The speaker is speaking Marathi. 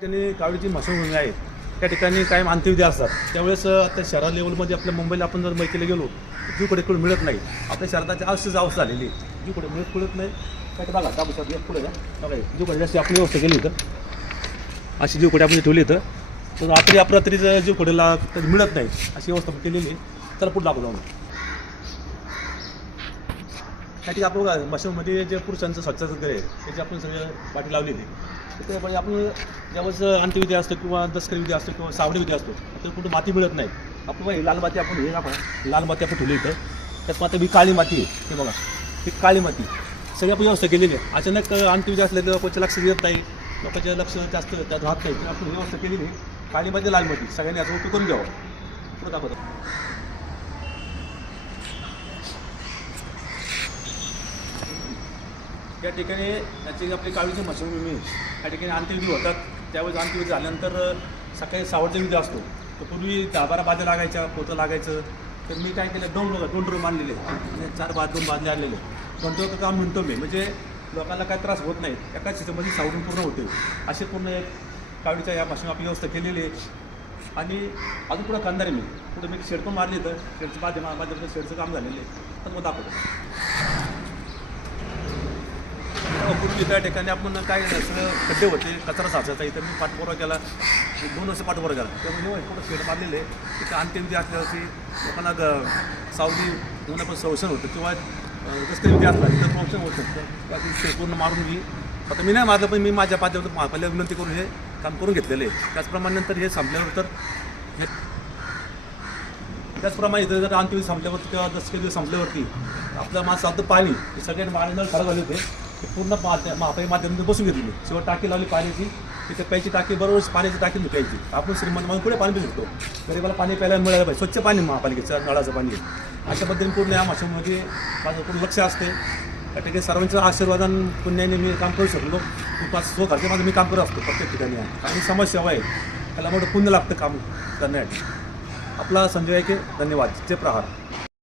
ठिकाणी कावडीची मशाभूमी आहे. त्या ठिकाणी कायम अंत्यविधी असतात. त्यावेळेस आता शहरा लेवलमध्ये आपल्या मुंबईला आपण जर मैत्रीला गेलो जीवकडे कुठे मिळत नाही. आपल्या शहराची आवश्यक अवस्था झालेली जीव जीवकडे मिळत मिळत नाही. काय बघा दाबू साहेब, पुढे जा जीव जीवकडे जास्त आपली व्यवस्था केली इथं अशी जीवकडे आपण ठेवली इथं. तर रात्री अपरात्रीचं जीवकडेला कधी मिळत नाही अशी व्यवस्था केलेली आहे. चला पुढे लागू जाऊन त्या आपण बघा मशामध्ये जे पुरुषांचं स्वच्छता वगैरे आहे त्याची आपण सगळं पाठी लावलेली आहे तर म्हणजे आपण ज्यावेळेस अंत्यविधी असतो किंवा दसकरी विधी असतो किंवा सावडीविधी असतो तर कुठं माती मिळत नाही. आपण ही लाल माती आपण हे आपण लाल माती आपण ठेवली इथं. त्यात मात्र ही काळी माती आहे. हे बघा ही काळी माती. सगळी आपण व्यवस्था केलेली आहे. अचानक अंत्यविधी असले तर लोकांचे लक्ष देत नाही. लोकांचे लक्ष जास्त त्यात राहत नाही. तर आपण व्यवस्था केलेली आहे. काळी माती लाल माती सगळ्यांनी याचा उपयोग करून घ्यावा. पुढे दाखवतो. या ठिकाणी त्याची आपली काळीची मशरूम त्या ठिकाणी अंत्यविधी होतात. त्यावेळेस अंत्यविधी झाल्यानंतर सकाळी सावडचा विधी असतो. तर पूर्वी दहा बारा बाजा लागायच्या पोतं लागायचं. तर मी काय केलं दोन बघा दोन रूम आणलेले. आणि चार बाद दोन बादले आणलेले. म्हणतो काम म्हणतो मी म्हणजे लोकांना काय त्रास होत नाही. एकाच सीझनमध्ये सावडून पूर्ण होते. असे पूर्ण एक कावडीच्या या मशीन आपली व्यवस्था केलेली आहे. आणि अजून पुढं कांदारे मी. पुढे मी शेड पण मारली तर शेडचं बाध्य माझ्या शेडचं काम झालेलं आहे. तर मग दाखवतो. पूर्वी त्या ठिकाणी आपण काय सगळं खड्डे होते कचरा साचायचा इथं. मी पाठपुरावा केला. दोन वर्ष पाठपुरा केला. त्यामुळे जेव्हा म्हणजे शेड मारलेले तिथे अंतिम जे असल्यावरती लोकांना ग सावली म्हणून आपण संरक्षण होतं किंवा रस्ते विधी असला तिथं संरक्षण होत. तर शेड पूर्ण मारून मी आता मी नाही मारलं पण मी माझ्या पाठ्यावर पहिल्या विनंती करून हे काम करून घेतलेलं. आहे त्याचप्रमाणे नंतर हे संपल्यावर तर हे त्याचप्रमाणे इथं जर अंतिम संपल्यावरती किंवा दस दिवस संपल्यावरती आपलं माझं चालतं पाणी हे सगळ्यांनी पाणी नळ खराब झाले होते. ते पूर्ण महापाई माध्यमातून बसून घेतली. शिवाय टाकी लावली पाण्याची तिथे प्यायची टाकी बरोबर पाण्याची टाकी मी प्यायची. आपण श्रीमंत म्हणून पुढे पाणी पिऊ शकतो? गरीबाला पाणी प्यायला मिळालं पाहिजे. स्वच्छ पाणी महापालिकेचं नळाचं पाणी. अशा पद्धतीने पूर्ण या माशामध्ये माझं पूर्ण लक्ष असते. त्या सर्वांच्या सर्वांचं आशीर्वादान पुण्याने मी काम करू शकलो. माझं स्व घरचे माझं मी काम करत असतो प्रत्येक ठिकाणी. आणि समाजसेवा आहे. त्याला मोठं पुण्य लागतं काम करण्यासाठी. आपला संजय आहे की धन्यवाद. जय प्रहार.